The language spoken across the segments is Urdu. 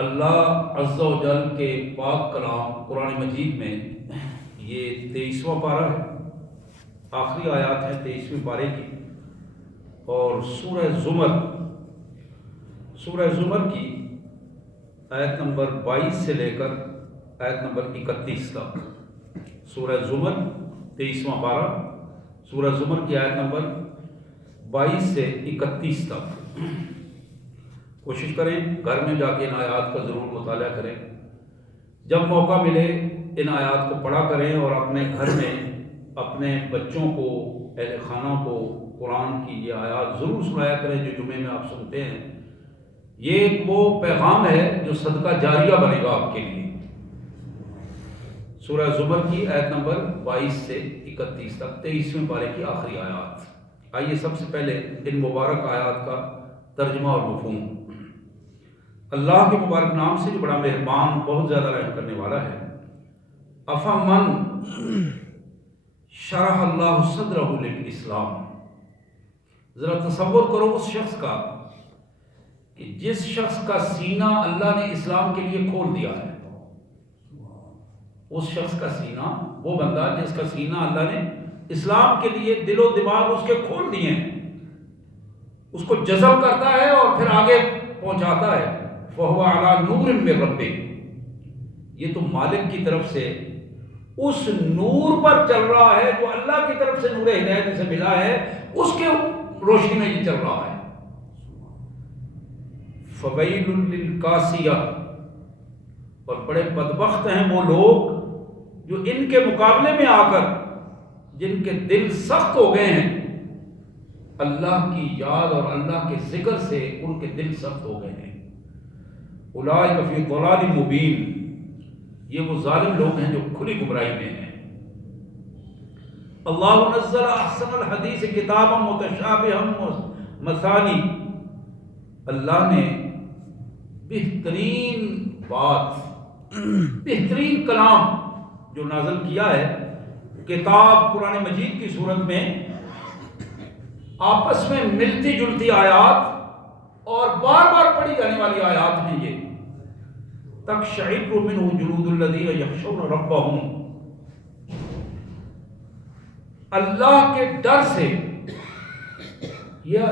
اللہ عز و جل کے پاک کلام قرآن مجید میں یہ 23واں پارہ ہے، آخری آیات ہیں 23ویں پارے کی، اور سورہ زمر کی آیت نمبر 22 سے لے کر آیت نمبر 31 تک۔ سورہ زمر 23واں پارہ، سورہ زمر کی آیت نمبر 22 سے 31 تک۔ کوشش کریں گھر میں جا کے ان آیات کا ضرور مطالعہ کریں، جب موقع ملے ان آیات کو پڑھا کریں، اور اپنے گھر میں اپنے بچوں کو، اہل خانہ کو قرآن کی یہ آیات ضرور سنایا کریں جو جمعے میں آپ سنتے ہیں۔ یہ ایک وہ پیغام ہے جو صدقہ جاریہ بنے گا آپ کے لیے۔ سورہ زمر کی آیت نمبر 22 سے 31 تک، 23ویں پارے کی آخری آیات۔ آئیے سب سے پہلے ان مبارک آیات کا ترجمہ اور مفہوم۔ اللہ کے مبارک نام سے جو بڑا مہربان، بہت زیادہ رحم کرنے والا ہے۔ افمن شرح اللہ صدرہ للاسلام، ذرا تصور کرو اس شخص کا کہ جس شخص کا سینہ اللہ نے اسلام کے لیے کھول دیا ہے۔ اس شخص کا سینہ، وہ بندہ جس کا سینہ اللہ نے اسلام کے لیے دل و دماغ اس کے کھول دیے ہیں، اس کو جذب کرتا ہے اور پھر آگے پہنچاتا ہے۔ فَهُوَ عَلَى نُورٍ مِّن رَبِّهِ، یہ تو مالک کی طرف سے اس نور پر چل رہا ہے جو اللہ کی طرف سے نور ہدایت سے ملا ہے، اس کے روشنی میں یہ چل رہا ہے۔ فَوَيْلٌ لِّلْقَاسِيَةِ، اور بڑے بدبخت ہیں وہ لوگ جو ان کے مقابلے میں آ کر جن کے دل سخت ہو گئے ہیں، اللہ کی یاد اور اللہ کے ذکر سے ان کے دل سخت ہو گئے ہیں۔ اولئک فی ضلال مبین، یہ وہ ظالم لوگ ہیں جو کھلی گمراہی میں ہیں۔ اللہ نزل احسن الحدیث کتابا متشابہا مثانی، اللہ نے بہترین بات، بہترین کلام جو نازل کیا ہے، کتاب قرآن مجید کی صورت میں آپس میں ملتی جلتی آیات اور بار بار پڑھی جانے والی آیات ہیں یہ۔ تقشعر منہ جلود الذین یخشون ربہم، اللہ کے ڈر سے یہ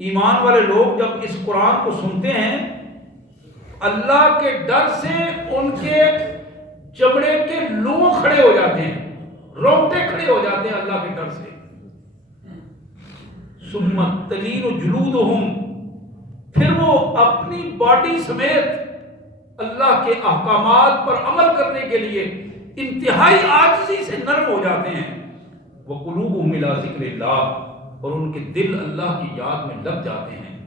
ایمان والے لوگ جب اس قرآن کو سنتے ہیں، اللہ کے ڈر سے ان کے چمڑے کے لوں کھڑے ہو جاتے ہیں، رونگٹے کھڑے ہو جاتے ہیں اللہ کے ڈر سے۔ ثم تلین جلودہم، پھر وہ اپنی باڈی سمیت اللہ کے احکامات پر عمل کرنے کے لیے انتہائی عاجزی سے نرم ہو جاتے ہیں۔ وقلوبہم الی ذکر اللہ، اور ان کے دل اللہ کی یاد میں لگ جاتے ہیں۔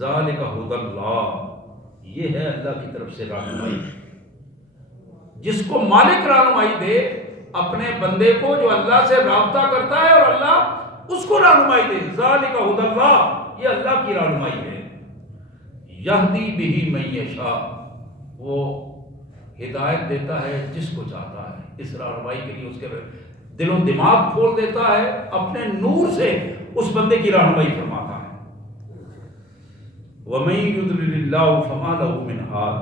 ذالک ھدی اللہ، یہ ہے اللہ کی طرف سے رہنمائی۔ جس کو مالک رہنمائی دے اپنے بندے کو جو اللہ سے رابطہ کرتا ہے، اور اللہ اس کو رہنمائی دے، ذالک ھدی اللہ، یہ اللہ کی رہنمائی ہے۔ یہدی بہ من یشاء، وہ ہدایت دیتا ہے جس کو چاہتا ہے، اس رہنمائی کے لیے اس کے دل و دماغ کھول دیتا ہے، اپنے نور سے اس بندے کی رہنمائی فرماتا ہے۔ وَمَن يُضْلِلِ اللَّهُ فَمَا لَهُ مِنْ هَادٍ،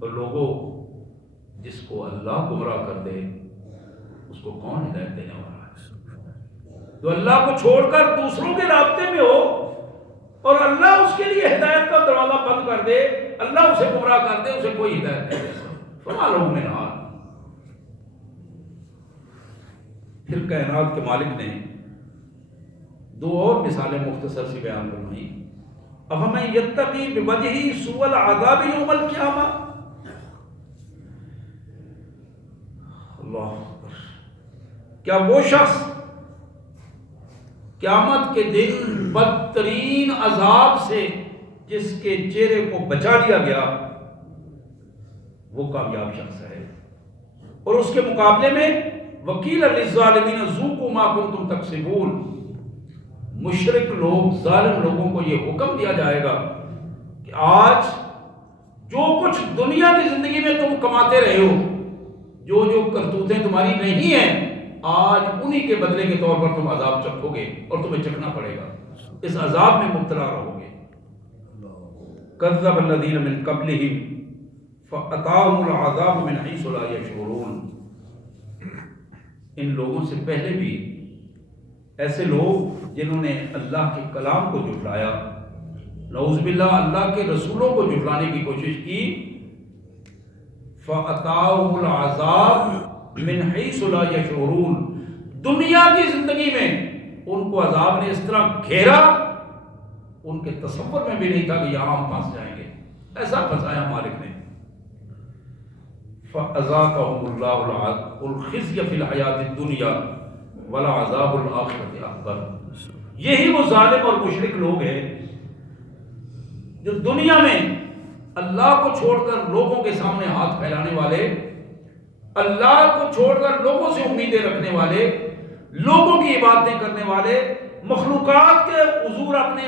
اور لوگوں جس کو اللہ گمراہ کر دے اس کو کون ہدایت دینے والا ہے؟ جو اللہ کو چھوڑ کر دوسروں کے رابطے میں ہو اور اللہ اس کے لیے ہدایت کا دروازہ بند کر دے، اللہ اسے گمراہ کر دے، اسے کوئی ہدایت نہیں دے۔ فَمَا لَهُ مِنْ هَادٍ۔ پھر کائنات کے مالک نے دو اور مثالیں مختصر سی بیان فرمائی۔ أَفَمَن يَتَّقِي بِوَجْهِهِ سُوءَ الْعَذَابِ يَوْمَ الْقِيَامَةِ، اللہ اکبر، کیا وہ شخص قیامت کے دن بدترین عذاب سے جس کے چہرے کو بچا لیا گیا وہ کامیاب شخص ہے؟ اور اس کے مقابلے میں وَقِيلَ لِلظَّالِمِينَ ذُوقُوا مَا كُنتُمْ تَكْسِبُونَ، مشرک لوگ، ظالم لوگوں کو یہ حکم دیا جائے گا کہ آج جو کچھ دنیا کی زندگی میں تم کماتے رہے ہو، جو جو کرتوتیں تمہاری نہیں ہیں، آج انہی کے بدلے کے طور پر تم عذاب چکھو گے اور تمہیں چکھنا پڑے گا، اس عذاب میں مبتلا رہو گے۔ کذب الذین من قبلہم فأتاہم العذاب من حیث لا یشعرون، ان لوگوں سے پہلے بھی ایسے لوگ جنہوں نے اللہ کے کلام کو جھٹلایا، نعوذ باللہ اللہ کے رسولوں کو جھٹلانے کی کوشش کی، فأتاہم العذاب من حیث لا یشعرون، دنیا کی زندگی میں ان کو عذاب نے اس طرح گھیرا ان کے تصور میں بھی نہیں تھا کہ یہاں ہم پھنس جائیں گے، ایسا پھنسایا مالک نے۔ فَأَذَاقَهُمُ اللَّهُ الْخِزْيَ فِي الْحَيَاةِ الدُّنْيَا وَلَعَذَابُ الْآخِرَةِ أَكْبَرُ، یہی وہ ظالم اور مشرک لوگ ہیں جو دنیا میں اللہ کو چھوڑ کر لوگوں کے سامنے ہاتھ پھیلانے والے، اللہ کو چھوڑ کر لوگوں سے امیدیں رکھنے والے، لوگوں کی عبادتیں کرنے والے، مخلوقات کے حضور اپنے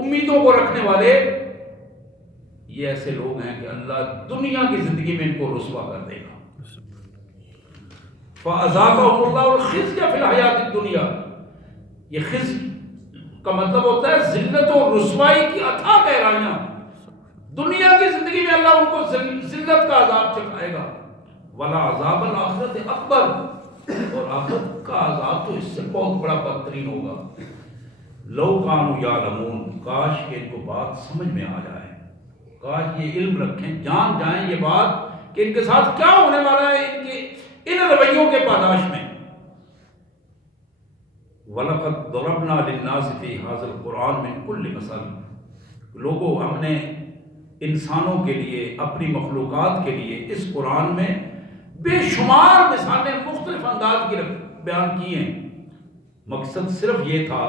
امیدوں کو رکھنے والے، یہ ایسے لوگ ہیں کہ اللہ دنیا کی زندگی میں ان کو رسوا کر دے گا۔ فَأَذَاقَهُمُ اللَّهُ الْخِزْيَ فِي الْحَيَاةِ الدُّنْيَا، یہ خزي کا مطلب ہوتا ہے ذلت و رسوائی کی اتھاہ گہرائیاں، دنیا کی زندگی میں اللہ ان کو ذلت کا عذاب چکھائے گا، وَلَعَذَابُ الْآخِرَةِ أَكْبَرُ، اور آخرت کا عذاب تو اس سے بہت بڑا بدترین ہوگا۔ لَوْ كَانُوا يَعْلَمُونَ، کاش کہ ان کو بات سمجھ میں آ جائے، کاش یہ علم رکھیں، جان جائیں یہ بات کہ ان کے ساتھ کیا ہونے والا ہے ان رویوں کے پاداش میں۔ وَلَقَدْ ضَرَبْنَا لِلنَّاسِ فِي هَذَا الْقُرْآنِ مِنْ كُلِّ مَثَلٍ، لوگوں ہم نے انسانوں کے لیے، اپنی مخلوقات کے لیے اس قرآن میں بے شمار مثالیں مختلف انداز کی بیان کی ہیں، مقصد صرف یہ تھا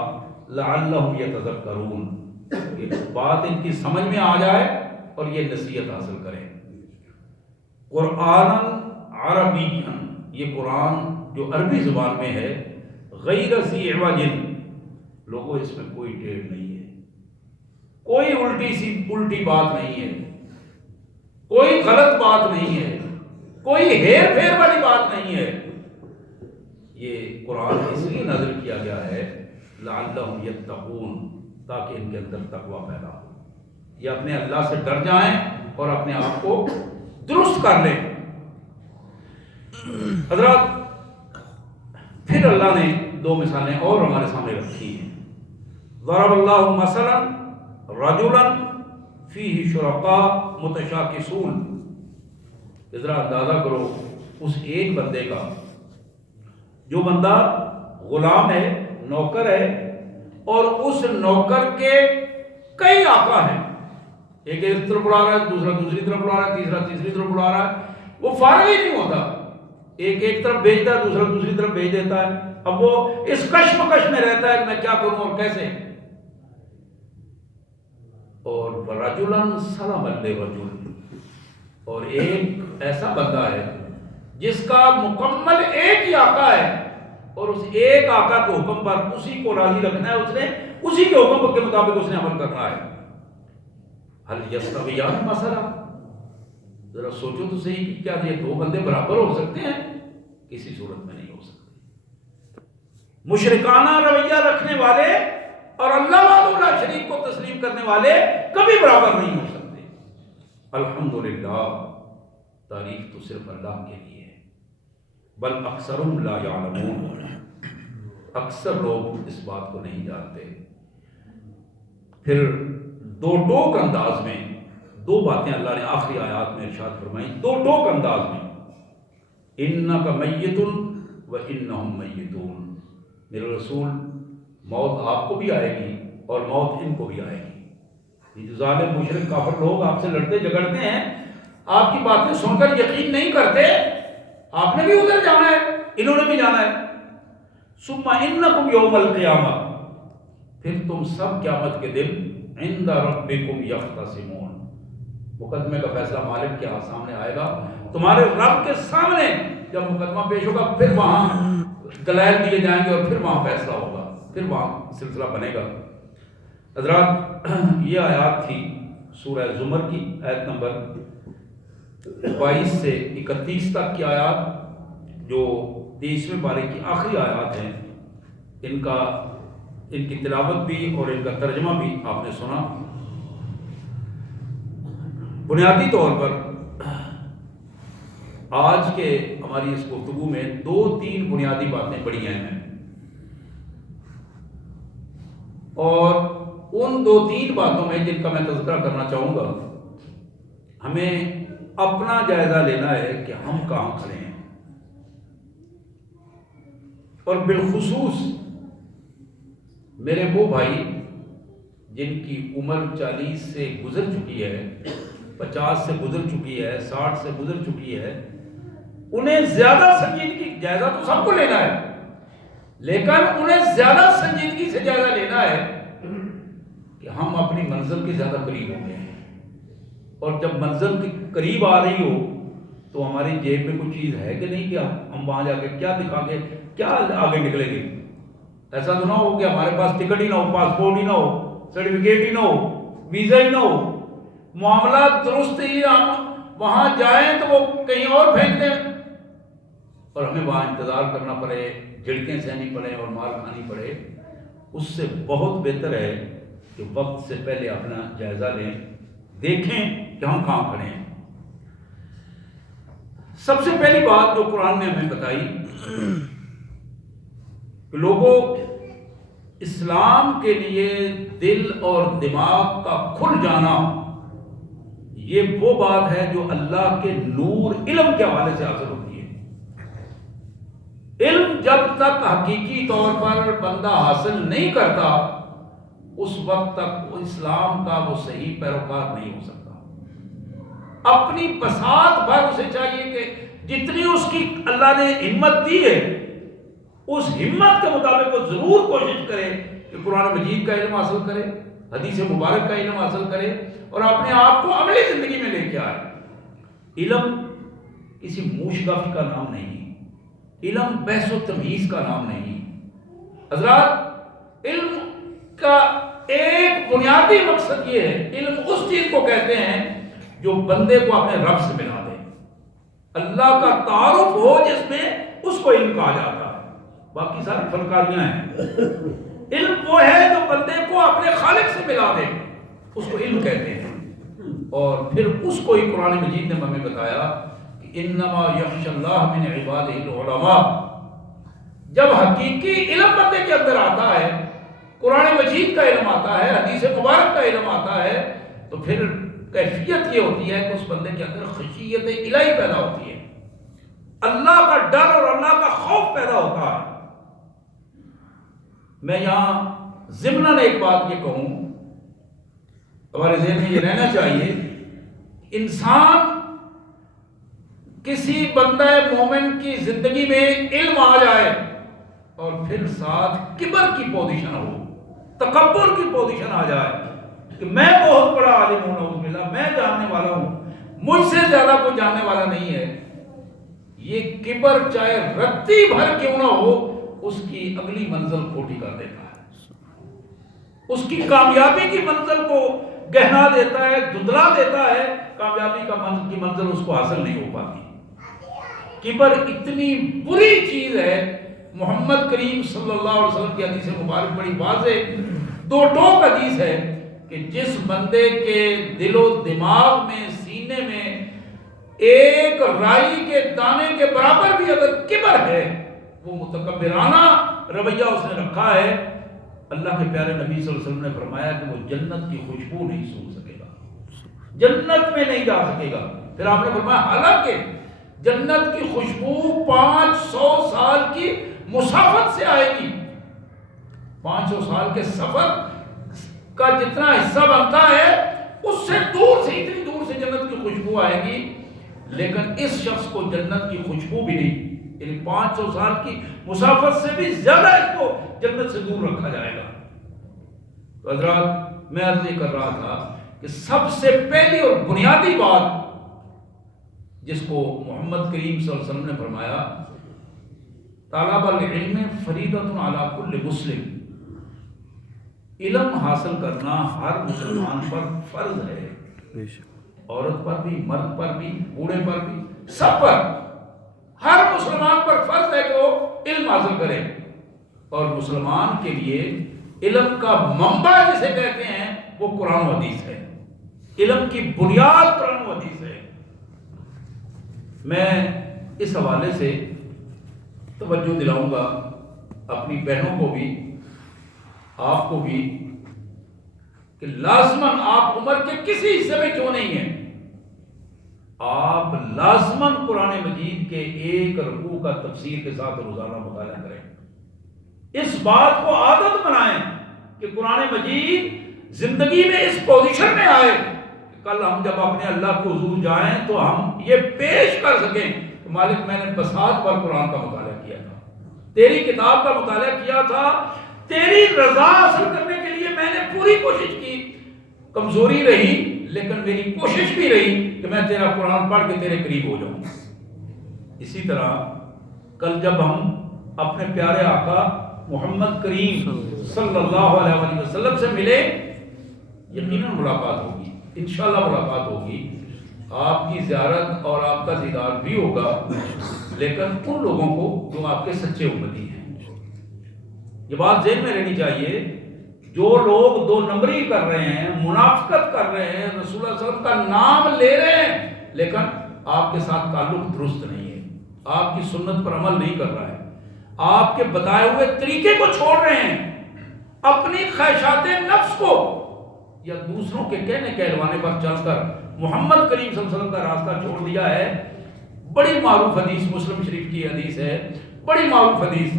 لعلہم یتذکرون، یہ بات ان کی سمجھ میں آ جائے اور یہ نصیحت حاصل کریں۔ قرآن عربی، یہ قرآن جو عربی زبان میں ہے، غیر ذی عوج، لوگوں اس میں کوئی ٹیڑھ نہیں ہے، کوئی الٹی بات نہیں ہے، کوئی غلط بات نہیں ہے، کوئی ہیر پھیر والی بات نہیں ہے۔ یہ قرآن اس لیے نازل کیا گیا ہے لعلہم یتقون، تاکہ ان کے اندر تقوی پیدا ہو، یہ اپنے اللہ سے ڈر جائیں اور اپنے آپ کو درست کر لیں۔ حضرات پھر اللہ نے دو مثالیں اور ہمارے سامنے رکھی ہیں۔ ضرب اللہ مثلا رجلا فیہ شرکاء متشاکسون، ذرا اندازہ کرو اس ایک بندے کا جو بندہ غلام ہے، نوکر ہے، اور اس نوکر کے کئی آقا ہیں، ایک طرف بلا رہا ہے، دوسرا دوسری طرف بلا رہا ہے، تیسرا تیسری طرف بلا رہا ہے، وہ فارغ ہی نہیں ہوتا، ایک طرف بھیجتا ہے، دوسرا دوسری طرف بھیج دیتا ہے، اب وہ اس کشمکش میں رہتا ہے کہ میں کیا کروں اور کیسے۔ اور رجلا سلما لرجل، اور ایک ایسا بندہ ہے جس کا مکمل ایک ہی آقا ہے، اور اس ایک آقا کے حکم پر اسی کو راضی رکھنا ہے، اس نے اسی کے حکم کے مطابق اس نے عمل کرنا ہے۔ حل یستویان مثلا، ذرا سوچو تو صحیح کہ کیا یہ دو بندے برابر ہو سکتے ہیں؟ کسی صورت میں نہیں ہو سکتے۔ مشرکانہ رویہ رکھنے والے اور اللہ وحدہ شریک کو تسلیم کرنے والے کبھی برابر نہیں ہو سکتے۔ الحمدللہ، تعریف تو صرف اللہ کے لیے ہے، بل اکثرهم لا یعلمون، اکثر لوگ اس بات کو نہیں جانتے۔ پھر دو ٹوک انداز میں دو باتیں اللہ نے آخری آیات میں ارشاد فرمائی، دو ٹوک انداز میں، انک میت وانہم میتون، میرے رسول موت آپ کو بھی آئے گی اور موت ان کو بھی آئے گی۔ یہ جو ظالم مشرک کافر لوگ آپ سے لڑتے جھگڑتے ہیں، آپ کی باتیں سن کر یقین نہیں کرتے، آپ نے بھی ادھر جانا ہے، انہوں نے بھی جانا ہے۔ ثم انکم یوم القیامہ، پھر تم سب قیامت کے دن عند ربکم یختصمون، مقدمے کا فیصلہ مالک کے سامنے آئے گا، تمہارے رب کے سامنے جب مقدمہ پیش ہوگا، پھر وہاں دلائل دیے جائیں گے اور پھر وہاں فیصلہ ہوگا، پھر وہاں سلسلہ بنے گا۔ حضرات یہ آیات تھی سورہ زمر کی، آیت نمبر 22 سے 31 تک کی آیات، جو 23ویں پارے کی آخری آیات ہیں۔ ان کی تلاوت بھی اور ان کا ترجمہ بھی آپ نے سنا۔ بنیادی طور پر آج کے ہماری اس گفتگو میں 2-3 بنیادی باتیں بڑی اہم ہیں، اور ان 2-3 باتوں میں جن کا میں تذکرہ کرنا چاہوں گا، ہمیں اپنا جائزہ لینا ہے کہ ہم کہاں کھڑے ہیں، اور بالخصوص میرے وہ بھائی جن کی عمر 40 سے گزر چکی ہے، 50 سے گزر چکی ہے، 60 سے گزر چکی ہے، انہیں زیادہ سنجیدگی، جائزہ تو سب کو لینا ہے، لیکن انہیں زیادہ سنجیدگی سے جائزہ لینا ہے کہ ہم اپنی منزل کے زیادہ قریب ہو گئے ہیں، اور جب منزل کے قریب آ رہی ہو تو ہماری جیب میں کوئی چیز ہے کہ نہیں، کیا ہم وہاں جا کے کیا دکھا گے، کیا آگے نکلے گی؟ ایسا تو نہ ہو کہ ہمارے پاس ٹکٹ ہی نہ ہو، پاسپورٹ ہی نہ ہو، سرٹیفکیٹ ہی نہ ہو، ویزا ہی نہ ہو، معاملات درست ہی ہم وہاں جائیں تو وہ کہیں اور پھینک دیں اور ہمیں وہاں انتظار کرنا پڑے، جھڑکیں سہنی پڑے اور مار کھانی پڑے۔ اس سے بہت بہتر ہے کہ وقت سے پہلے اپنا جائزہ لیں، دیکھیں کہ ہم کہاں کھڑے ہیں۔ سب سے پہلی بات جو قرآن نے ہمیں بتائی کہ لوگوں، اسلام کے لیے دل اور دماغ کا کھل جانا، یہ وہ بات ہے جو اللہ کے نور علم کے حوالے سے حاصل ہوتی ہے۔ علم جب تک حقیقی طور پر بندہ حاصل نہیں کرتا، اس وقت تک اسلام کا وہ صحیح پیروکار نہیں ہو سکتا۔ اپنی بساط بھر اسے چاہیے کہ جتنی اس کی اللہ نے ہمت دی ہے، اس ہمت کے مطابق وہ ضرور کوشش کرے کہ قرآن مجید کا علم حاصل کرے، حدیث مبارک کا علم حاصل کرے، اور اپنے آپ کو عملی زندگی میں لے کے آئے۔ علم کسی موشگافی کا نام نہیں، علم بحث و تمیز کا نام نہیں۔ حضرات، علم کا ایک بنیادی مقصد یہ ہے، علم اس چیز کو کہتے ہیں جو بندے کو اپنے رب سے ملا دے، اللہ کا تعارف ہو جس میں، اس کو علم کہا جاتا ہے۔ باقی ساری فنکاریاں ہیں، علم وہ ہے جو بندے کو اپنے خالق سے ملا دے، اس کو علم کہتے ہیں۔ اور پھر اس کو ہی قرآن مجید نے ہمیں بتایا کہ انما یخشی اللہ من عبادہ العلماء۔ جب حقیقی علم بندے کے اندر آتا ہے، قرآن مجید کا علم آتا ہے، حدیث مبارک کا علم آتا ہے، تو پھر کیفیت یہ ہوتی ہے کہ اس بندے کے اندر خشیت الہی پیدا ہوتی ہے، اللہ کا ڈر اور اللہ کا خوف پیدا ہوتا ہے۔ میں یہاں ضمناً ایک بات یہ کہوں، ہمارے ذہن میں یہ رہنا چاہیے، انسان، کسی بندہ مومن کی زندگی میں علم آ جائے اور پھر ساتھ کبر کی پوزیشن ہو، تکبر کی پوزیشن آ جائے کہ میں بہت بڑا عالم ہوں، نعوذ باللہ، میں جاننے والا ہوں، مجھ سے زیادہ کوئی جاننے والا نہیں ہے، یہ کبر چاہے رتی بھر کیوں نہ ہو، اس کی اگلی منزل کھوٹی کر دیتا ہے، اس کی کامیابی کی منزل کو گہنا دیتا ہے، دھندلا دیتا ہے، کامیابی کی منزل اس کو حاصل نہیں ہو پاتی۔ کبر اتنی بری چیز ہے، محمد کریم صلی اللہ علیہ وسلم کی حدیث مبارک بڑی واضح 2 ٹوک حدیث ہے کہ جس بندے کے دل و دماغ میں، سینے میں ایک رائی کے دانے کے برابر بھی اگر کبر ہے، وہ متکبرانہ رویہ اس نے رکھا ہے، اللہ کے پیارے نبی صلی اللہ علیہ وسلم نے فرمایا کہ وہ جنت کی خوشبو نہیں سونگھ سکے گا، جنت میں نہیں جا سکے گا۔ پھر آپ نے فرمایا حالانکہ جنت کی خوشبو 500 سال کی مسافت سے آئے گی، 500 سال کے سفر کا جتنا حصہ بنتا ہے اس سے دور سے، اتنی دور سے جنت کی خوشبو آئے گی، لیکن اس شخص کو جنت کی خوشبو بھی نہیں، یعنی 500 سال کی مسافت سے بھی زیادہ اس کو جنت سے دور رکھا جائے گا۔ تو حضرات، میں عرض یہ کر رہا تھا کہ سب سے پہلی اور بنیادی بات جس کو محمد کریم صلی اللہ علیہ وسلم نے فرمایا، طالب العلم فریضۃ علی کل مسلم، علم حاصل کرنا ہر مسلمان پر فرض ہے، عورت پر بھی، مرد پر بھی، بوڑھے پر بھی، سب پر، ہر مسلمان پر فرض ہے کہ وہ علم حاصل کرے۔ اور مسلمان کے لیے علم کا منبع جسے کہتے ہیں وہ قرآن و حدیث ہے۔ علم کی بنیاد قرآن و حدیث ہے۔ میں اس حوالے سے توجہ دلاؤں گا اپنی بہنوں کو بھی، آپ کو بھی، کہ لازماً آپ عمر کے کسی حصے میں کیوں نہیں ہیں، آپ لازماً قرآن مجید کے ایک رکوع کا تفسیر کے ساتھ روزانہ مطالعہ کریں۔ اس بات کو عادت بنائیں کہ قرآن مجید زندگی میں اس پوزیشن میں آئے کہ کل ہم جب اپنے اللہ کے حضور جائیں تو ہم یہ پیش کر سکیں کہ مالک میں نے بساط پر قرآن کا مطالعہ کیا تھا، تیری کتاب کا مطالعہ کیا تھا، تیری رضا حاصل کرنے کے لیے میں نے پوری کوشش کی، کمزوری رہی لیکن میری کوشش بھی رہی کہ میں تیرا قرآن پڑھ کے تیرے قریب ہو جاؤں۔ اسی طرح کل جب ہم اپنے پیارے آقا محمد کریم صلی اللہ علیہ وآلہ وسلم سے ملے، یقیناً ملاقات ہوگی، انشاءاللہ ملاقات ہوگی، آپ کی زیارت اور آپ کا دیدار بھی ہوگا، لیکن ان لوگوں کو جو آپ کے سچے امتی ہیں۔ یہ بات ذہن میں رہنی چاہیے، جو لوگ دو نمبری کر رہے ہیں، منافقت کر رہے ہیں، رسول اللہ صلی اللہ علیہ وسلم کا نام لے رہے ہیں لیکن آپ کے ساتھ تعلق درست نہیں ہے، آپ کی سنت پر عمل نہیں کر رہا ہے، آپ کے بتائے ہوئے طریقے کو چھوڑ رہے ہیں، اپنی خواہشات نفس کو یا دوسروں کے کہنے کہلوانے پر چل کر محمد کریم صلی اللہ علیہ وسلم کا راستہ چھوڑ دیا ہے۔ بڑی معروف حدیث، مسلم شریف کی حدیث ہے، بڑی معروف حدیث،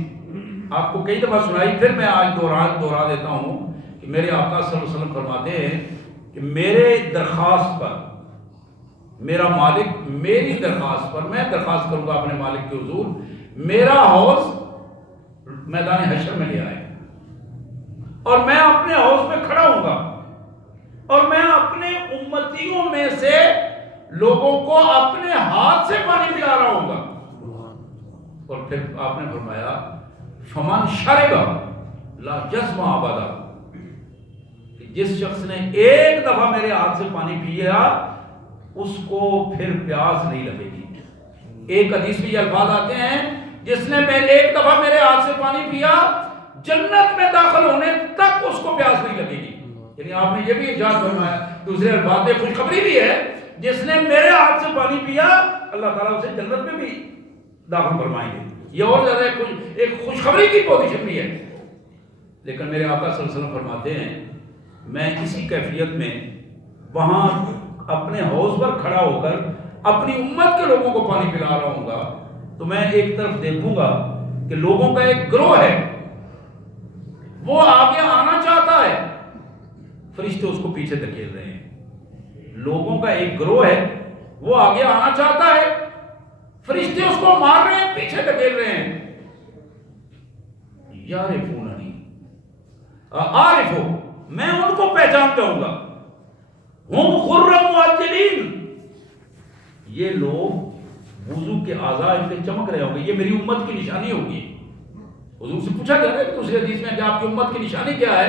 آپ کو کئی دفعہ سنائی، پھر میں آج دوہرا دیتا ہوں کہ میرے آقا صلی اللہ علیہ وسلم فرماتے ہیں کہ میرے درخواست پر میرا مالک، میری درخواست پر میں درخواست کروں گا اپنے مالک کے حضور، میرا حوض میدان حشر میں لے آئے اور میں اپنے حوض میں کھڑا ہوں گا اور میں اپنے امتیوں میں سے لوگوں کو اپنے ہاتھ سے پانی پلا رہا ہوں گا۔ اور پھر آپ نے فرمایا فمن شرب لا یظمأ ابدا، جس شخص نے ایک دفعہ میرے ہاتھ سے پانی پیا اس کو پھر پیاس نہیں لگے گی۔ ایک حدیث میں یہ الفاظ آتے ہیں جس نے ایک دفعہ میرے ہاتھ سے پانی پیا جنت میں داخل ہونے تک اس کو پیاس نہیں لگے گی۔ یعنی آپ نے یہ بھی ارشاد فرمایا، دوسرے الفاظ میں خوشخبری بھی ہے، جس نے میرے ہاتھ سے پانی پیا اللہ تعالیٰ اسے جنت میں بھی داخل فرمائیں گے۔ یہ اور زیادہ ایک خوشخبری کی پوزیشن بھی ہے۔ لیکن میرے آقا صلی اللہ علیہ وسلم فرماتے ہیں میں اسی کیفیت میں وہاں اپنے حوض پر کھڑا ہو کر اپنی امت کے لوگوں کو پانی پلا رہا ہوں گا تو میں ایک طرف دیکھوں گا کہ لوگوں کا ایک گروہ ہے وہ آگے آنا چاہتا ہے، فرشتے اس کو پیچھے دھکیل رہے ہیں۔ لوگوں کا ایک گروہ ہے وہ آگے آنا چاہتا ہے، فرشتے اس کو مار رہے ہیں، پیچھے دھکیل رہے ہیں۔ یعرفوننی اعرفو، میں ان کو پہچان جاؤں گا، ہم خرم معجلین، یہ لوگ وضو کے اعضاء ان کے چمک رہے ہوں گے، یہ میری امت کی نشانی ہوگی۔ حضور سے پوچھا گیا نا دوسری حدیث میں کہ آپ کی امت کی نشانی کیا ہے،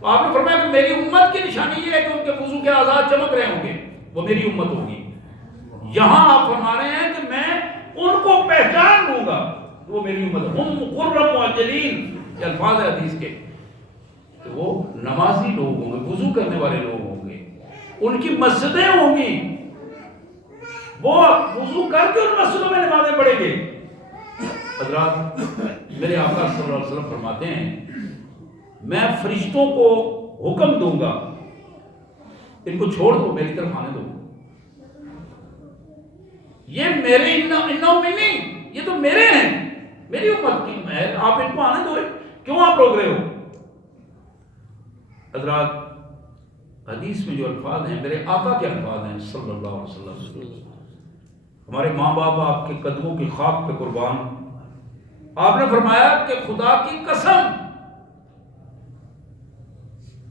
تو آپ نے فرمایا کہ میری امت کی نشانی یہ ہے کہ ان کے وضو کے اعضاء چمک رہے ہوں گے، وہ میری امت ہوگی۔ یہاں آپ فرما رہے ہیں کہ میں ان کو پہچان لوں گا، وہ میری امت، ہم خرم معجلین، یہ الفاظ ہے حدیث کے، کہ وہ نمازی لوگ ہوں گے، وضو کرنے والے لوگ ہوں گے، ان کی مسجدیں ہوں گی، وہ وضو کر کے ان مسجدوں میں نمازیں پڑھیں گے۔ حضرات میرے آقا صلی اللہ علیہ وسلم فرماتے ہیں میں فرشتوں کو حکم دوں گا ان کو چھوڑ دو، میری طرف آنے دو، یہ میرے نہیں، یہ تو میرے ہیں، میری امت کی ہے، آپ ان کو آنے دو، کیوں آپ روک رہے ہو؟ حضرات حدیث میں جو الفاظ ہیں میرے آقا کے الفاظ ہیں صلی اللہ علیہ وسلم، ہمارے ماں باپ آپ کے قدموں کی خاک پہ قربان، آپ نے فرمایا کہ خدا کی قسم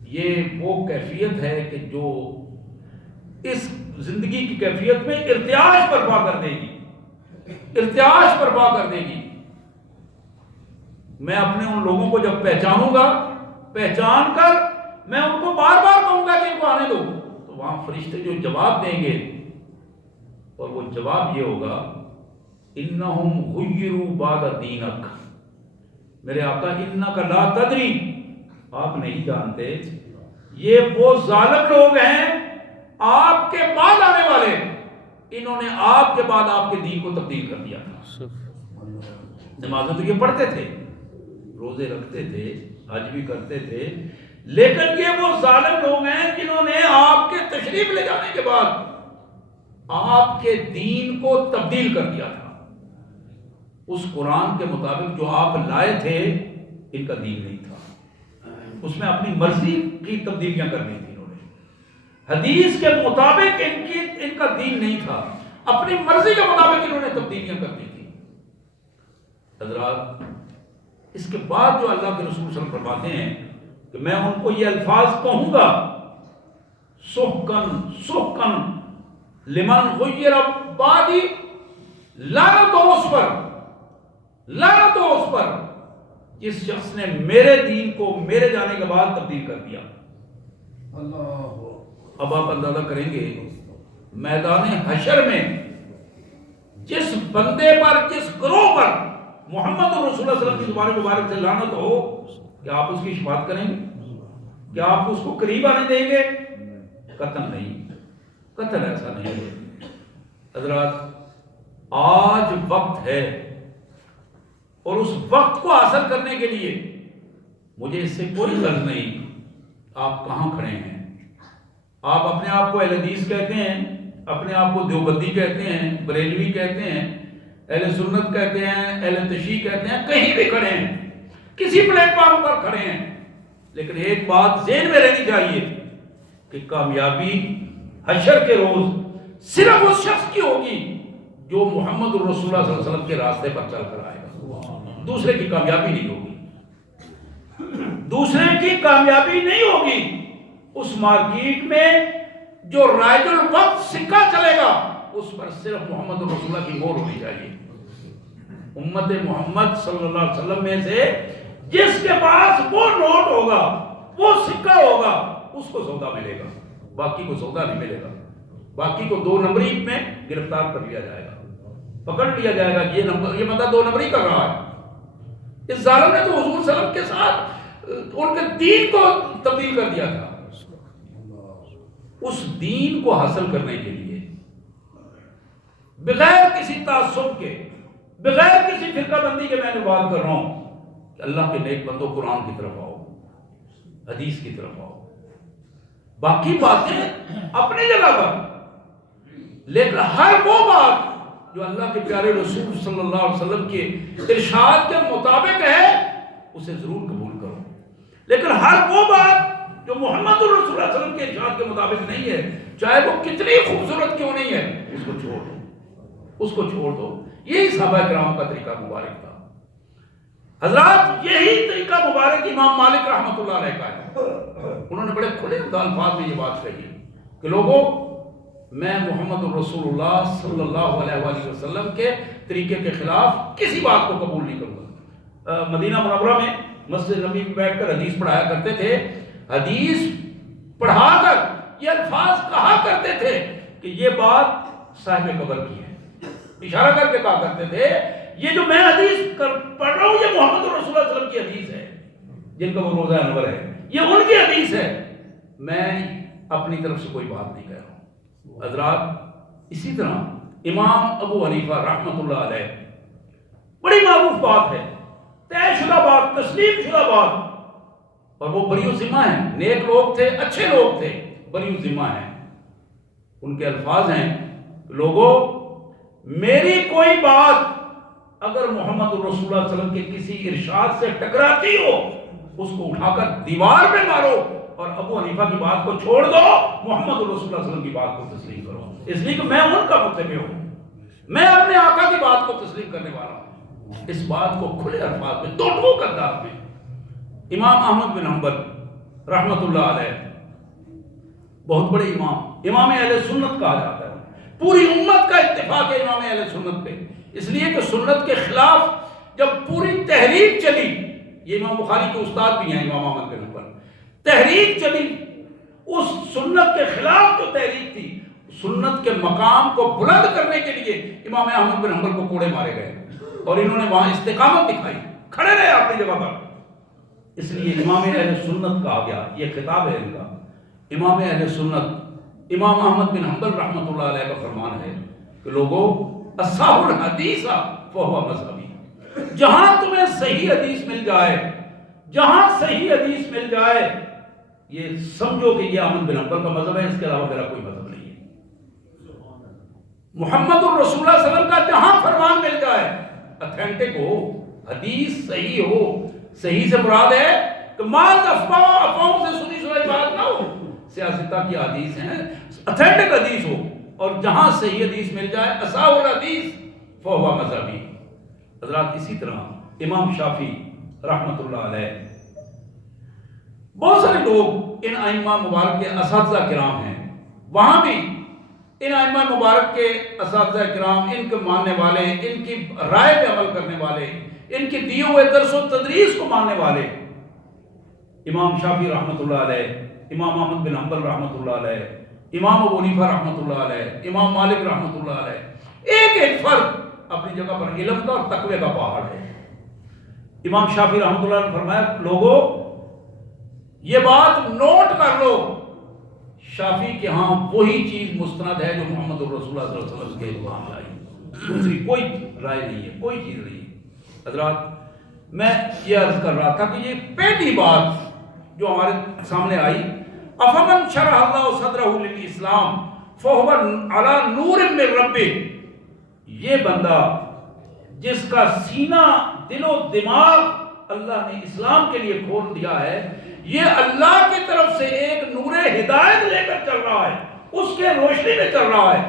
یہ وہ کیفیت ہے کہ جو اس زندگی کی کیفیت میں ارتعاش برپا کر دے گی، ارتعاش برپا کر دے گی۔ میں اپنے ان لوگوں کو جب پہچانوں گا، پہچان کر میں ان کو بار بار کہوں گا کہ ان کو آنے دو، تو وہاں فرشتے جو جواب دیں گے اور وہ جواب یہ ہوگا انہم غیروا بعد دینک، میرے آقا انک لا تدری، آپ نہیں جانتے یہ وہ ظالم لوگ ہیں آپ کے بعد آنے والے، انہوں نے آپ کے بعد آپ کے دین کو تبدیل کر دیا تھا۔ نمازیں تو یہ پڑھتے تھے، روزے رکھتے تھے، حج بھی کرتے تھے، لیکن یہ وہ ظالم لوگ ہیں جنہوں نے آپ کے تشریف لے جانے کے بعد آپ کے دین کو تبدیل کر دیا تھا۔ اس قرآن کے مطابق جو آپ لائے تھے ان کا دین نہیں تھا، اس میں اپنی مرضی کی تبدیلیاں کرنی تھی انہوں نے۔ حدیث کے مطابق ان کا دین نہیں تھا، اپنی مرضی کے مطابق انہوں نے تبدیلیاں کرنی تھی۔ حضرات، اس کے بعد جو اللہ کے رسول صلی اللہ علیہ وسلم فرماتے ہیں کہ میں ان کو یہ الفاظ کہوں گا، سحقن سحقن لمن غیر بعدی، لعنت ہو اس پر، لعنت ہو اس پر جس شخص نے میرے دین کو میرے جانے کے بعد تبدیل کر دیا۔ اب آپ اندازہ کریں گے میدان حشر میں جس بندے پر، جس گروہ پر محمد رسول اللہ صلی اللہ علیہ وسلم کی زبان مبارک سے لعنت ہو، کیا آپ اس کی شفاعت کریں گے؟ کیا آپ اس کو قریب آنے دیں گے؟ قطعاً نہیں، قطعاً ایسا نہیں ہے۔ حضرات، آج وقت ہے، اور اس وقت کو حاصل کرنے کے لیے مجھے اس سے کوئی غرض نہیں آپ کہاں کھڑے ہیں۔ آپ اپنے آپ کو اہل حدیث کہتے ہیں، اپنے آپ کو دیوبندی کہتے ہیں، بریلوی کہتے ہیں، اہل سنت کہتے ہیں، اہل تشیع کہتے ہیں، کہیں بھی کھڑے ہیں، کسی پلیٹ فارم پر کھڑے ہیں، لیکن ایک بات ذہن میں رہنی چاہیے کہ کامیابی حشر کے روز صرف اس شخص کی ہوگی جو محمد رسول اللہ صلی اللہ علیہ وسلم کے راستے پر چل کر آئے گا۔ دوسرے کی کامیابی نہیں ہوگی، دوسرے کی کامیابی نہیں ہوگی۔ اس مارکیٹ میں جو رائج الوقت سکہ چلے گا اس پر صرف محمد رسول اللہ کی مہر ہونی چاہیے۔ امت محمد صلی اللہ علیہ وسلم میں سے جس کے پاس وہ نوٹ ہوگا، وہ سکہ ہوگا، اس کو سودا ملے گا، باقی کو سودا نہیں ملے گا۔ باقی کو 2 نمبری میں گرفتار کر لیا جائے گا، پکڑ لیا جائے گا، یہ بندہ 2 نمبری کر رہا ہے۔ اس ظالم نے تو حضور صلی اللہ علیہ وسلم کے ساتھ ان کے دین کو تبدیل کر دیا تھا۔ اس دین کو حاصل کرنے کے لیے بغیر کسی تعصب کے، بغیر کسی فرقہ بندی کے، میں نے بات کر رہا ہوں کہ اللہ کے نیک بندوں قرآن کی طرف آؤ، حدیث کی طرف آؤ۔ باقی باتیں اپنی جگہ پر، لیکن ہر وہ بات جو اللہ کے پیارے رسول صلی اللہ علیہ وسلم کے ارشاد کے مطابق ہے اسے ضرور قبول کرو، لیکن ہر وہ بات جو محمد رسول اللہ صلی اللہ علیہ وسلم کے ارشاد کے مطابق نہیں ہے، چاہے وہ کتنی خوبصورت کیوں نہیں ہے، اس کو چھوڑ دو، اس کو چھوڑ دو۔ یہی صحابہ کرام کا طریقہ مبارک تھا۔ حضرات، یہی طریقہ مبارک امام مالک رحمۃ اللہ علیہ کا ہے۔ انہوں نے بڑے کھلے الفاظ میں یہ بات کہی کہ لوگوں، میں محمد رسول اللہ صلی اللہ علیہ وآلہ وسلم کے طریقے کے خلاف کسی بات کو قبول نہیں کروں گا۔ مدینہ منورہ میں مسجد نبی میں بیٹھ کر حدیث پڑھایا کرتے تھے، حدیث پڑھا کر یہ الفاظ کہا کرتے تھے کہ یہ بات صاحب قبر کی ہے، اشارہ کر کے کہا کرتے تھے یہ جو میں حدیث پڑھ رہا ہوں یہ محمد رسول اللہ صلی اللہ علیہ وسلم کی حدیث ہے، جن کا وہ روزہ انور ہے، یہ ان کی حدیث ہے، میں اپنی طرف سے کوئی بات نہیں کہہ رہا ہوں۔ حضرات، اسی طرح امام ابو حنیفہ رحمۃ اللہ علیہ، بڑی معروف بات ہے، طے شدہ بات، تسلیم شدہ بات، اور وہ بری ذمہ ہیں، نیک لوگ تھے، اچھے لوگ تھے، بری ذمہ ہیں۔ ان کے الفاظ ہیں، لوگوں، میری کوئی بات اگر محمد رسول اللہ صلی اللہ علیہ وسلم کے کسی ارشاد سے ٹکراتی ہو اس کو اٹھا کر دیوار میں مارو، اور ابو حنیفہ کی بات کو چھوڑ دو، محمد رسول اللہ صلی اللہ علیہ وسلم کی بات کو تسلیم کرو، اس لیے کہ میں ان کا متبع ہوں، میں اپنے آقا کی بات کو تسلیم کرنے والا ہوں۔ اس بات کو کھلے الفاظ میں، دو ٹوک انداز میں امام احمد بن حنبل رحمۃ اللہ علیہ، بہت بڑے امام اہل سنت کہا جاتا ہے، پوری امت کا اتفاق ہے امام اہل سنت پہ، اس لیے کہ سنت کے خلاف جب پوری تحریک چلی، یہ امام بخاری کے استاد بھی ہیں امام احمد بن حنبل، تحریک چلی، اس سنت کے خلاف جو تحریک تھی، سنت کے مقام کو بلند کرنے کے لیے امام احمد بن حنبل کو کوڑے مارے گئے، اور انہوں نے وہاں استقامت دکھائی، کھڑے رہے اپنی جگہ پر، اس لیے امام اہل سنت کہا گیا، یہ خطاب ہے ان کا، امام اہل سنت امام احمد بن حنبل رحمۃ اللہ علیہ کا فرمان ہے کہ لوگوں اصحاب الحدیث فہو مذہبی، جہاں تمہیں صحیح حدیث مل جائے، جہاں صحیح حدیث مل جائے، یہ سمجھو کہ یہ احمد بن حنبل کا مذہب ہے، اس کے علاوہ میرا کوئی مذہب نہیں ہے۔ محمد الرسول اللہ صلی اللہ علیہ وسلم کا جہاں فرمان مل جائے، اتھینٹک ہو، حدیث صحیح ہو، صحیح سے مراد ہے کہ ماذ افواہوں سے سنی سنائی بات نہ ہو، سیاستہ کی حدیث ہیں، اتھینٹک حدیث ہو، اور جہاں صحیح حدیث مل جائے اصحاب الحدیث فہو مذہبی۔ حضرات اسی طرح امام شافعی رحمۃ اللہ علیہ، بہت سارے لوگ ان ائمہ مبارک کے اساتذہ کرام ہیں، وہاں بھی ان ائمہ مبارک کے اساتذہ کرام، ان کے ماننے والے، ان کی رائے پہ عمل کرنے والے، ان کے دیے ہوئے درس و تدریس کو ماننے والے، امام شافعی رحمۃ اللہ علیہ، امام احمد بن حنبل رحمۃ اللہ علیہ، امام ابو حنیفہ رحمۃ اللہ علیہ، امام مالک رحمۃ اللہ علیہ، ایک ایک فرق اپنی جگہ پر علم کا اور تقوی کا پہاڑ ہے۔ امام شافعی رحمۃ اللہ علیہ نے فرمایا لوگوں یہ بات نوٹ کر لو، شافعی کے ہاں وہی چیز مستند ہے جو محمد الرسول اللہ صلی اللہ علیہ وسلم کے وہاں آئی، دوسری کوئی رائے نہیں ہے، کوئی چیز نہیں ہے۔ حضرات میں یہ عرض کر رہا تھا کہ یہ پہلی بات جو ہمارے سامنے آئی، افمن شرح اللہ صدرہ للاسلام فہو علی نور من ربہ، یہ بندہ جس کا سینہ دل و دماغ اللہ نے اسلام کے لیے کھول دیا ہے، یہ اللہ کی طرف سے ایک نور ہدایت لے کر چل رہا ہے، اس کے روشنی میں چل رہا ہے،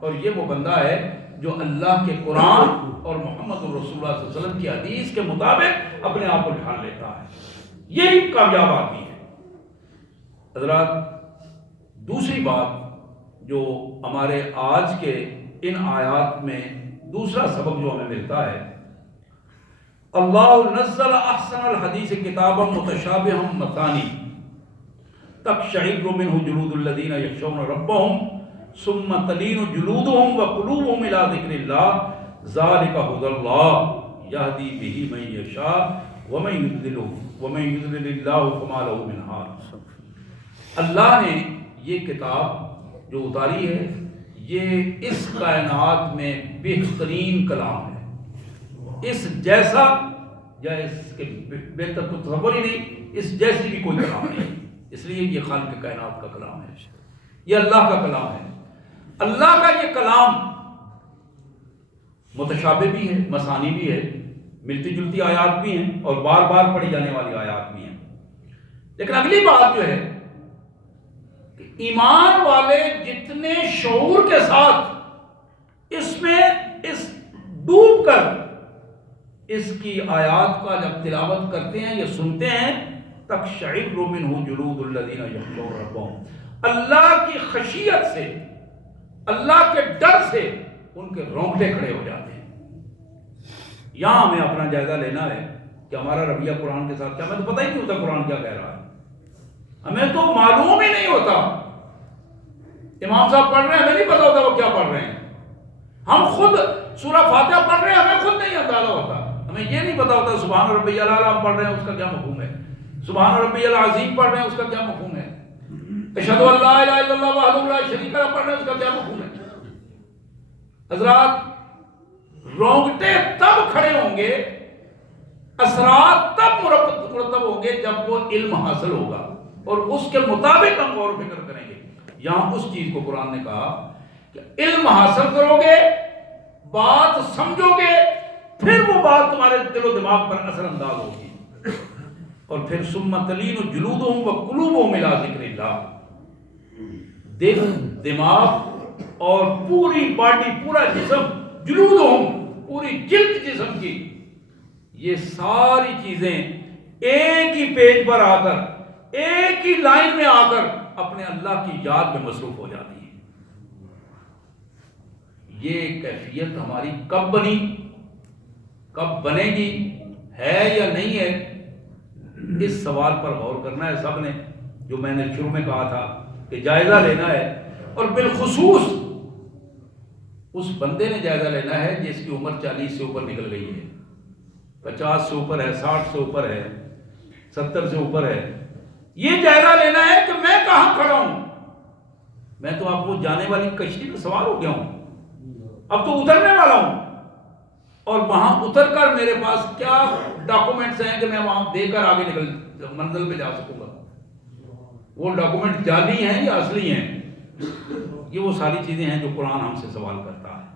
اور یہ وہ بندہ ہے جو اللہ کے قرآن اور محمد الرسول اللہ صلی اللہ علیہ وسلم کی حدیث کے مطابق اپنے آپ کو ڈھال لیتا ہے، یہی کامیاب آدمی ہے۔ حضرات دوسری بات جو ہمارے آج کے ان آیات میں دوسرا سبق جو ہمیں ملتا ہے، اللہ نزل احسن الحدیث کتابا متشابہا مثانی تقشعر منہ جلود الذین یخشون ربہم ثم تلین جلودہم وقلوبہم الی ذکر اللہ ذالک ھدی اللہ یہدی بہ من یشاء ومن یضلل اللہ فما لہ من ہاد۔ اللہ نے یہ کتاب جو اتاری ہے یہ اس کائنات میں بہترین کلام ہے، اس جیسا یا اس کے بہتر کو تصور ہی نہیں، اس جیسی بھی کوئی کلام نہیں، اس لیے یہ خالق کائنات کا کلام ہے، یہ اللہ کا کلام ہے۔ اللہ کا یہ کلام متشابہ بھی ہے، مثانی بھی ہے، ملتی جلتی آیات بھی ہیں اور بار بار پڑھی جانے والی آیات بھی ہیں، لیکن اگلی بات جو ہے کہ ایمان والے جتنے شعور کے ساتھ اس میں ڈوب کر اس کی آیات کا جب تلاوت کرتے ہیں یا سنتے ہیں، تقشعر منہ جلود الذین یخشون ربہم، اللہ کی خشیت سے، اللہ کے ڈر سے ان کے رونگٹے کھڑے ہو جاتے ہیں۔ یہاں ہمیں اپنا جائزہ لینا ہے کہ ہمارا رویہ قرآن کے ساتھ کیا، ہمیں تو پتہ ہی نہیں ہوتا قرآن کیا کہہ رہا ہے، ہمیں تو معلوم ہی نہیں ہوتا۔ امام صاحب پڑھ رہے ہیں، ہمیں نہیں پتا ہوتا وہ کیا پڑھ رہے ہیں، ہم خود سورہ فاتحہ پڑھ رہے ہیں، ہمیں خود نہیں اندازہ ہوتا، ہمیں یہ نہیں پتا ہوتا سبحان ربی الاعلی ہم پڑھ رہے ہیں اس کا کیا مفہوم ہے، سبحان ربی العظیم پڑھ رہے ہیں اس کا کیا مفہوم ہے، اشہد ان لا الہ الا اللہ وحدہ لا شریک لہ پڑھ رہے ہیں اس کا کیا مفہوم ہے۔ حضرات رونگٹے تب کھڑے ہوں گے، اثرات تب مرتب ہوں گے جب وہ علم حاصل ہوگا اور اس کے مطابق ہم غور و فکر کریں گے۔ یہاں اس چیز کو قرآن نے کہا کہ علم حاصل کرو گے، بات سمجھو گے، پھر وہ بات تمہارے دل و دماغ پر اثر انداز ہوگی، اور پھر ثم تلین جلودہم وقلوبہم الی ذکر اللہ، دل، دماغ اور پوری باڈی، پورا جسم، جلودہم، پوری جلد جسم کی، یہ ساری چیزیں ایک ہی پیج پر آ کر، ایک ہی لائن میں آ کر اپنے اللہ کی یاد میں مصروف ہو جاتی ہیں۔ یہ کیفیت ہماری کب بنی، کب بنے گی، ہے یا نہیں ہے، اس سوال پر غور کرنا ہے سب نے، جو میں نے شروع میں کہا تھا کہ جائزہ لینا ہے، اور بالخصوص اس بندے نے جائزہ لینا ہے جس کی عمر 40 سے اوپر نکل گئی ہے، 50 سے اوپر ہے، 60 سے اوپر ہے، 70 سے اوپر ہے۔ یہ جائزہ لینا ہے کہ میں کہاں کھڑا ہوں، میں تو آپ کو جانے والی کشتی میں سوار ہو گیا ہوں، اب تو اترنے والا ہوں، اور وہاں اتر کر میرے پاس کیا ڈاکومنٹس ہیں کہ میں وہاں دے کر آگے نکل منزل پہ جا سکوں گا؟ وہ ڈاکومنٹ جعلی ہیں یا اصلی ہیں؟ یہ وہ ساری چیزیں ہیں جو قرآن ہم سے سوال کرتا ہے۔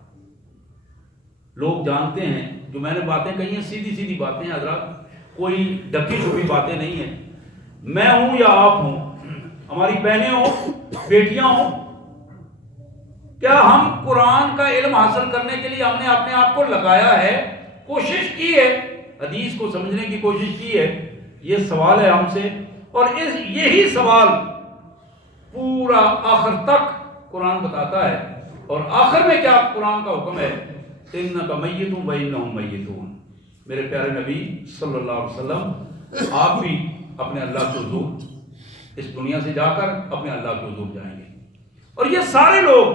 لوگ جانتے ہیں، جو میں نے باتیں کہی ہیں سیدھی سیدھی باتیں ہیں حضرات، کوئی ڈکی چھپی باتیں نہیں ہیں۔ میں ہوں یا آپ ہوں، ہماری بہنیں ہوں، بیٹیاں ہوں، کیا ہم قرآن کا علم حاصل کرنے کے لیے ہم نے اپنے آپ کو لگایا ہے، کوشش کی ہے، حدیث کو سمجھنے کی کوشش کی ہے؟ یہ سوال ہے ہم سے، اور یہی سوال پورا آخر تک قرآن بتاتا ہے۔ اور آخر میں کیا قرآن کا حکم ہے؟ اِنَّكَ مَيِّتٌ وَإِنَّهُم مَيِّتُونَ۔ میرے پیارے نبی صلی اللہ علیہ وسلم، آپ بھی اپنے اللہ کے حضور اس دنیا سے جا کر اپنے اللہ کے حضور جائیں گے، اور یہ سارے لوگ،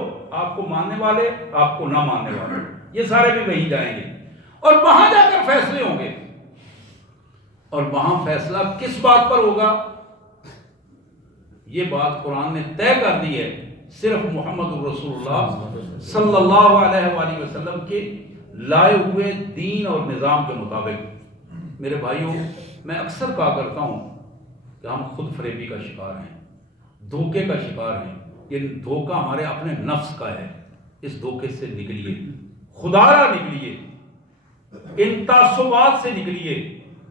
آپ کو ماننے والے، آپ کو نہ ماننے والے، یہ سارے بھی وہیں جائیں گے، اور وہاں جا کر فیصلے ہوں گے۔ اور وہاں فیصلہ کس بات پر ہوگا؟ یہ بات قرآن نے طے کر دی ہے، صرف محمد رسول اللہ صلی اللہ علیہ وآلہ وسلم کے لائے ہوئے دین اور نظام کے مطابق۔ میرے بھائیوں، میں اکثر کہا کرتا ہوں کہ ہم خود فریبی کا شکار ہیں، دھوکے کا شکار ہیں۔ یہ دھوکہ ہمارے اپنے نفس کا ہے، اس دھوکے سے نکلیے، خدا را نکلیے، ان تعصبات سے نکلیے۔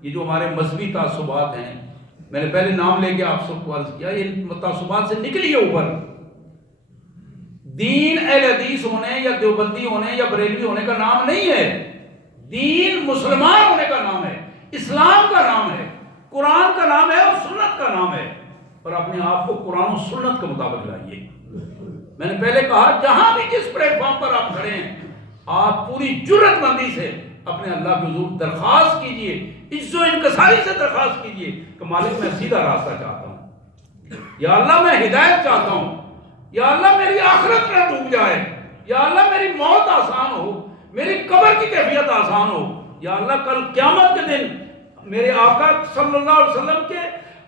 یہ جو ہمارے مذہبی تعصبات ہیں، میں نے پہلے نام لے کے آپ سب کو عرض کیا، یہ تعصبات سے نکلیے اوپر۔ دین اہل حدیث ہونے یا دیوبندی ہونے یا بریلوی ہونے کا نام نہیں ہے، دین مسلمان ہونے کا نام ہے، اسلام کا نام ہے، قرآن کا نام ہے اور سنت کا نام ہے، اور اپنے آپ کو قرآن و سنت کے مطابق لائیے۔ میں نے پہلے کہا، جہاں بھی جس پلیٹ فارم پر آپ کھڑے ہیں، آپ پوری جرات مندی سے اپنے اللہ کے حضور درخواست کیجئے، عز و انکساری سے درخواست کیجئے کہ مالک میں سیدھا راستہ چاہتا ہوں، یا اللہ میں ہدایت چاہتا ہوں، یا اللہ میری آخرت نہ ڈوب جائے، یا اللہ میری موت آسان ہو، میری قبر کی کیفیت آسان ہو، یا اللہ کل قیامت کے دن میرے آقا صلی اللہ علیہ وسلم کے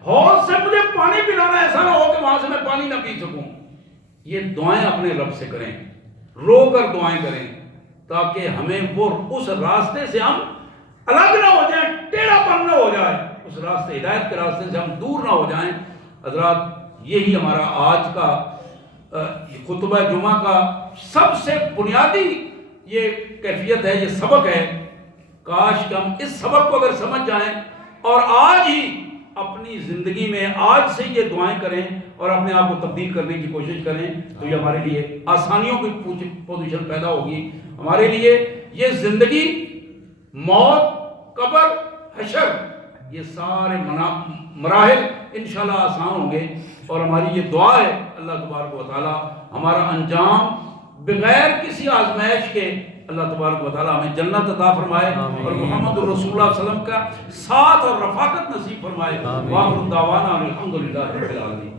حوض سے مجھے پانی پلانا ایسا نہ ہو کہ وہاں سے میں پانی نہ پی سکوں۔ یہ دعائیں اپنے رب سے کریں، رو کر دعائیں کریں، تاکہ ہمیں وہ اس راستے سے ہم الگ نہ ہو جائیں، ٹیڑھا پن نہ ہو جائے، اس راستے ہدایت کے راستے سے ہم دور نہ ہو جائیں۔ حضرات، یہی ہمارا آج کا خطبہ جمعہ کا سب سے بنیادی یہ کیفیت ہے، یہ سبق ہے۔ کاش کہ ہم اس سبق کو اگر سمجھ جائیں اور آج ہی اپنی زندگی میں آج سے یہ دعائیں کریں اور اپنے آپ کو تبدیل کرنے کی کوشش کریں، تو یہ ہمارے لیے آسانیوں کی پوزیشن پیدا ہوگی۔ ہمارے لیے یہ زندگی، موت، قبر، حشر، یہ سارے مراحل انشاءاللہ آسان ہوں گے، اور ہماری یہ دعا ہے اللہ تبارک و تعالی ہمارا انجام بغیر کسی آزمائش کے اللہ تبارک و تعالی ہمیں جنت عطا فرمائے، اور محمد رسول اللہ صلی اللہ علیہ وسلم کا ساتھ اور رفاقت نصیب فرمائے۔ وآخر دعوانا الحمدللہ رب العالمین۔